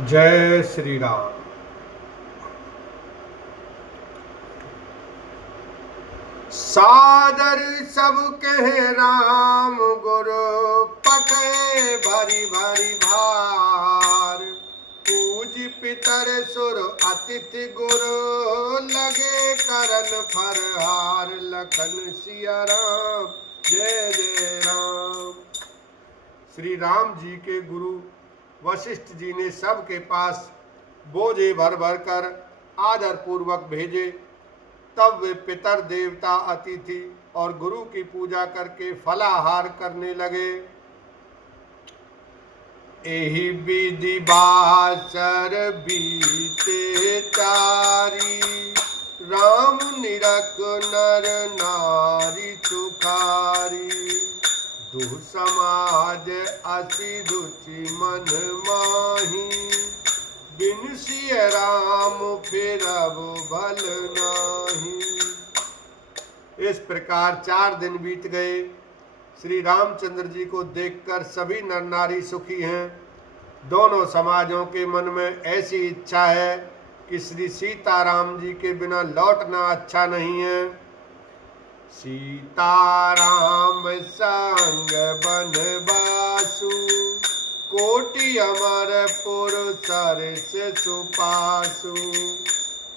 जय श्री राम। सादर सब कहे राम गुरु पटे भरी भरी भार। पूज पितर सुर अतिथि गुरु लगे करन फरहार। लखन सिया राम जय जय राम। श्री राम जी के गुरु वशिष्ठ जी ने सबके पास बोझे भर भर कर आदर पूर्वक भेजे। तब वे पितर देवता अतिथि और गुरु की पूजा करके फलाहार करने लगे। एहि विधि बासर बीते चारी। राम निरख नर नारी सुखारी। दु समाज असी रुचि मन माही। बिन सिय राम फिरब भल नाही। इस प्रकार 4 दिन बीत गए। श्री रामचंद्र जी को देखकर सभी नर नारी सुखी हैं। दोनों समाजों के मन में ऐसी इच्छा है कि श्री सीताराम जी के बिना लौटना अच्छा नहीं है। सीताराम संग बनवासु। कोटि अमरपुर सरस सुपासु।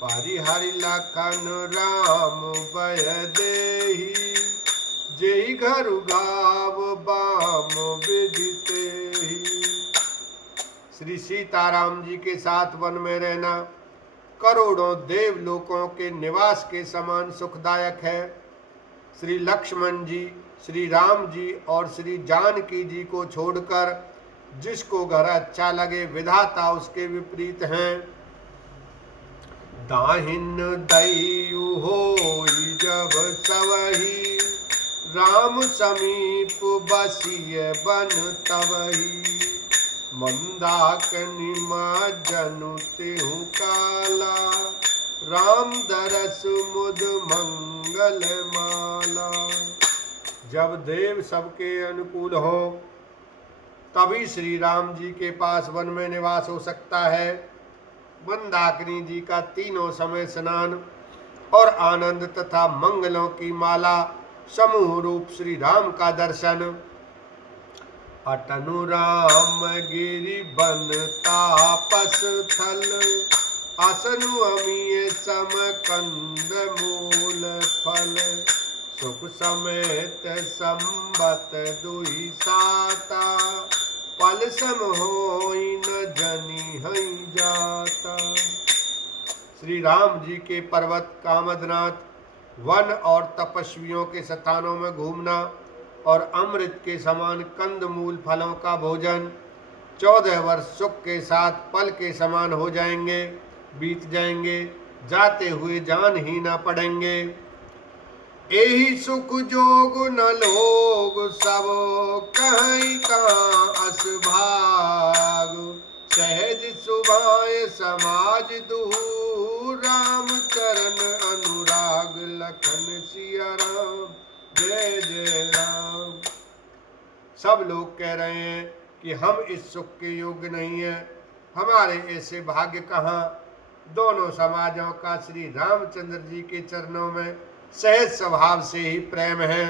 परिहरि लखन राम भय देहि। जेहि घरु गाव बाम विदितेहि। श्री सीताराम जी के साथ वन में रहना करोड़ों देवलोकों के निवास के समान सुखदायक है। श्री लक्ष्मण जी, श्री राम जी और श्री जानकी जी को छोड़कर जिसको घर अच्छा लगे विधाता उसके विपरीत हैं। दाहिन दयु होई जब सवही। राम समीप बसिय बन तवही। मंदाकिनी जनु तेहु काला। राम दरस मुद मंगल माला। जब देव सबके अनुकूल हो तभी श्री राम जी के पास वन में निवास हो सकता है। मंदाकिनी जी का तीनों समय स्नान और आनंद तथा मंगलों की माला समूह रूप श्री राम का दर्शन। अटनु राम गिरि बन तापस थल। असनु अमीय सम कंद मूल फल। सुख समेत संबत दुहि साता। पल सम होई न जनि हई जाता। श्री राम जी के पर्वत कामदनाथ वन और तपस्वियों के स्थानों में घूमना और अमृत के समान कंद मूल फलों का भोजन 14 वर्ष सुख के साथ पल के समान हो जाएंगे, बीत जाएंगे, जाते हुए जान ही ना पड़ेंगे। एहि सुख जोग न लोग सब कहीं कहाँ अस भाग। सहज सुभाए समाज दुहु। राम चरण अनुराग। लखन सिया राम जय जय राम। सब लोग कह रहे हैं कि हम इस सुख के योग्य नहीं हैं, हमारे ऐसे भाग्य कहाँ। दोनों समाजों का श्री रामचंद्र जी के चरणों में सहज स्वभाव से ही प्रेम है।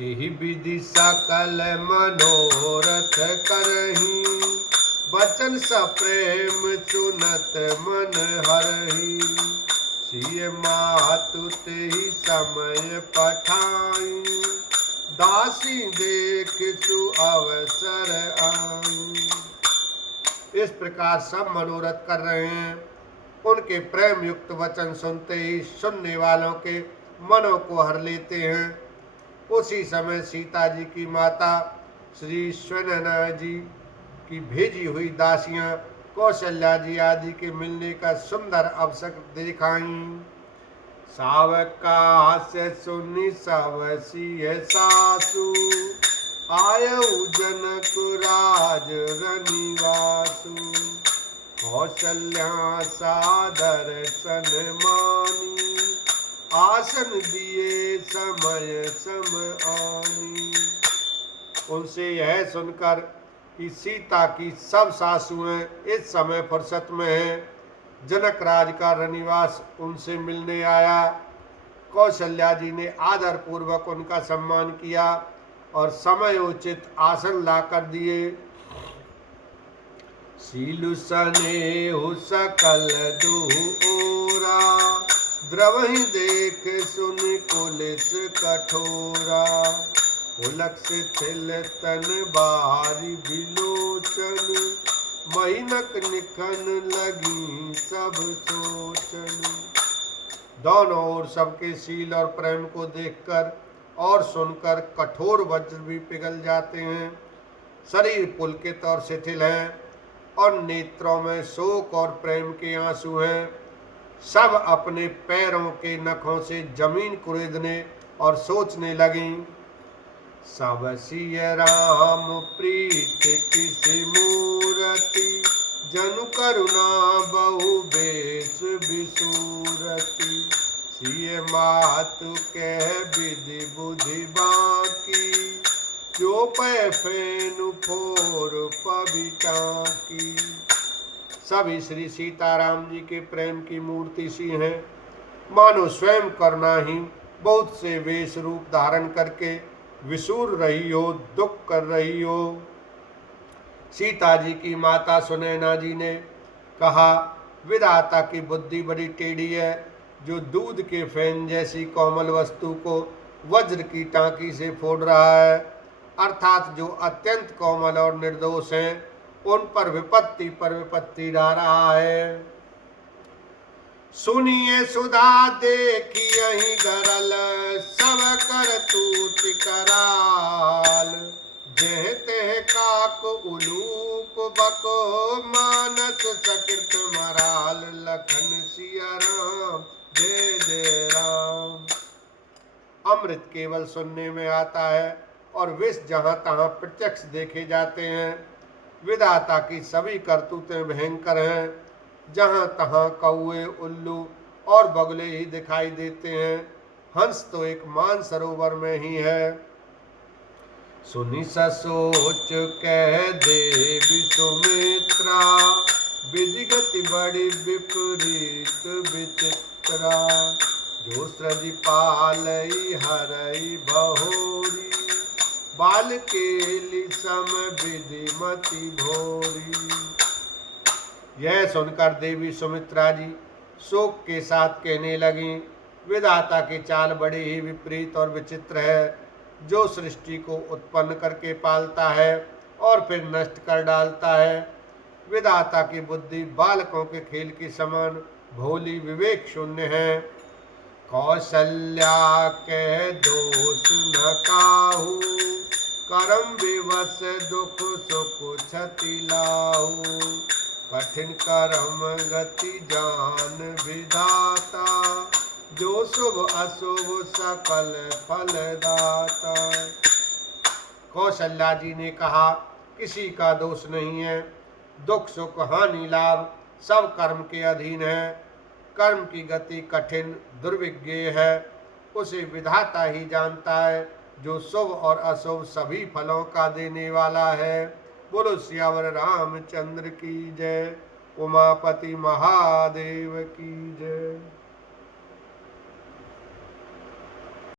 एहि विधि सकल मनोरथ करही। बचन सप्रेम सुनत मन हरही। सिय मातु तेहि समय पठाई। दासी देख सु अवसर आई। इस प्रकार सब मनोरथ कर रहे हैं। उनके प्रेम युक्त वचन सुनते ही सुनने वालों के मनों को हर लेते हैं। उसी समय सीता जी की माता श्री स्वनैना जी की भेजी हुई दासियां कौशल्या जी आदि के मिलने का सुंदर अवसर दिखाईं। सावकाश सुनि सब सिय सासु। आयऊ जनक राज रनिवासु। कौशल्या सादर सन्मानी। आसन दिए समय सम आनी। उनसे यह सुनकर कि सीता की सब सासुएं इस समय फुर्सत में हैं। जनक राज का रनिवास उनसे मिलने आया। कौशल्या जी ने आदर पूर्वक उनका सम्मान किया और समयोचित आसन ला कर दिए। सीलु सनेहु सकल दुहु ओरा, द्रवहि देख सुन कुलिस कठोरा। पुलक शिथिल तन बारी बिलोचन, महिनक निखन लगी सब सोचन। दोनों ओर सबके शील और प्रेम को देखकर और सुनकर कठोर वज्र भी पिघल जाते हैं। शरीर पुलकित और शिथिल है और नेत्रों में शोक और प्रेम के आंसू हैं। सब अपने पैरों के नखों से जमीन कुरेदने और सोचने लगीं, सब सिय राम प्रीत किस मूरति, जनु करुणा बहु बेस बिसूरति। सिय मातु कह विधि बुद्धि बाकी, जो पै फेनु फोर पविता की। सभी श्री सीताराम जी के प्रेम की मूर्ति सी हैं, मानो स्वयं करना ही बहुत से वेश रूप धारण करके विसूर रही हो, दुख कर रही हो। सीता जी की माता सुनैना जी ने कहा, विधाता की बुद्धि बड़ी टेढ़ी है, जो दूध के फेन जैसी कोमल वस्तु को वज्र की टांकी से फोड़ रहा है, अर्थात जो अत्यंत कोमल और निर्दोष हैं, उन पर विपत्ति ला रहा है। सुनिए सुधा देखियहि गरल, सब कर तूत कराल। जेह तेह काक उलूक बको, मानस सकृत मराल। लखन सिया राम जय जय राम। अमृत केवल सुनने में आता है और विष जहाँ तहाँ प्रत्यक्ष देखे जाते हैं। विधाता की सभी करतूतें भयंकर हैं। जहाँ तहाँ कौए, उल्लू और बगुले ही दिखाई देते हैं। हंस तो एक मानसरोवर में ही है। सुनि ससोच कह देवी सुमित्रा, विधि गति बड़ी विपरीत विचित्रा। जो सृज पालई हरई बहोरी, बाल केली सम विधि मति भोरी। यह सुनकर देवी सुमित्रा जी शोक के साथ कहने लगी, विधाता की चाल बड़ी ही विपरीत और विचित्र है। जो सृष्टि को उत्पन्न करके पालता है और फिर नष्ट कर डालता है। विधाता की बुद्धि बालकों के खेल के समान भोली विवेक शून्य है। कौशल्या के दोष न काहू, करम विवश दुख सुख क्षति लाहू। कठिन कर्म गति जान विधाता, जो शुभ अशुभ सकल फल दाता। कौशल्या जी ने कहा, किसी का दोष नहीं है। दुख सुख हानि लाभ सब कर्म के अधीन है। कर्म की गति कठिन दुर्विज्ञ है, उसे विधाता ही जानता है, जो शुभ और अशुभ सभी फलों का देने वाला है। बोलो सियावर रामचंद्र की जय। उमापति महादेव की जय।